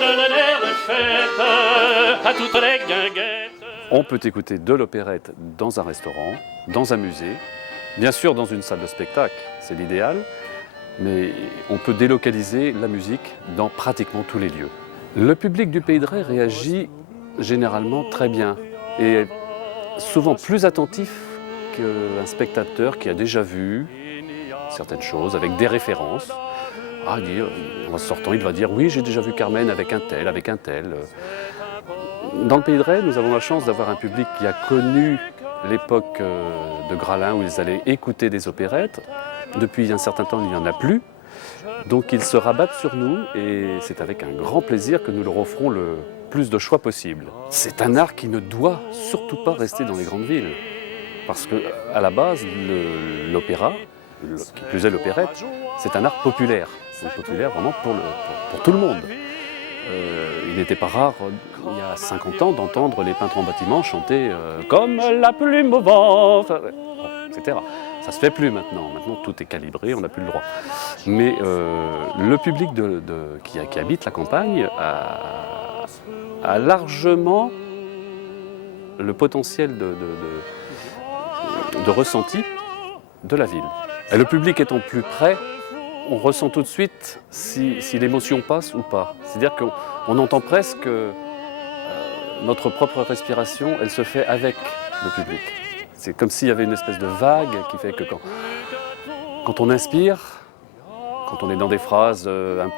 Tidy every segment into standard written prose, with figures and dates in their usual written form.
donne l'air de fête à toutes les guinguettes. On peut écouter de l'opérette dans un restaurant, dans un musée, bien sûr dans une salle de spectacle, c'est l'idéal, mais on peut délocaliser la musique dans pratiquement tous les lieux. Le public du Pays de Ré réagit généralement très bien et souvent plus attentif qu'un spectateur qui a déjà vu certaines choses avec des références. En sortant, il va dire « oui, j'ai déjà vu Carmen avec un tel, avec un tel ». Dans le Pays de Ré, nous avons la chance d'avoir un public qui a connu l'époque de Gralin où ils allaient écouter des opérettes. Depuis un certain temps, il n'y en a plus. Donc ils se rabattent sur nous et c'est avec un grand plaisir que nous leur offrons le plus de choix possible. C'est un art qui ne doit surtout pas rester dans les grandes villes. Parce qu'à la base, l'opéra, qui plus est l'opérette, c'est un art populaire. C'est populaire vraiment pour tout le monde. Il n'était pas rare, il y a 50 ans, d'entendre les peintres en bâtiment chanter comme la plume au vent, etc. Ça se fait plus maintenant. Maintenant, tout est calibré, on n'a plus le droit. Mais le public qui habite la campagne a largement le potentiel de ressenti de la ville. Et le public étant plus près, on ressent tout de suite si l'émotion passe ou pas. C'est-à-dire qu'on entend presque notre propre respiration, elle se fait avec le public. C'est comme s'il y avait une espèce de vague qui fait que quand on inspire, quand on est dans des phrases un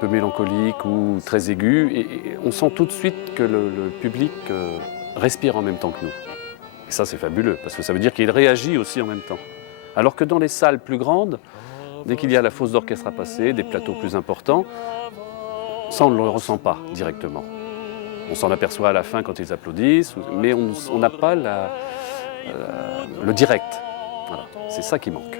peu mélancoliques ou très aiguës, et on sent tout de suite que le public respire en même temps que nous. Et ça, c'est fabuleux, parce que ça veut dire qu'il réagit aussi en même temps. Alors que dans les salles plus grandes, dès qu'il y a la fosse d'orchestre à passer, des plateaux plus importants, ça, on ne le ressent pas directement. On s'en aperçoit à la fin quand ils applaudissent, mais on n'a pas le direct. Voilà. C'est ça qui manque.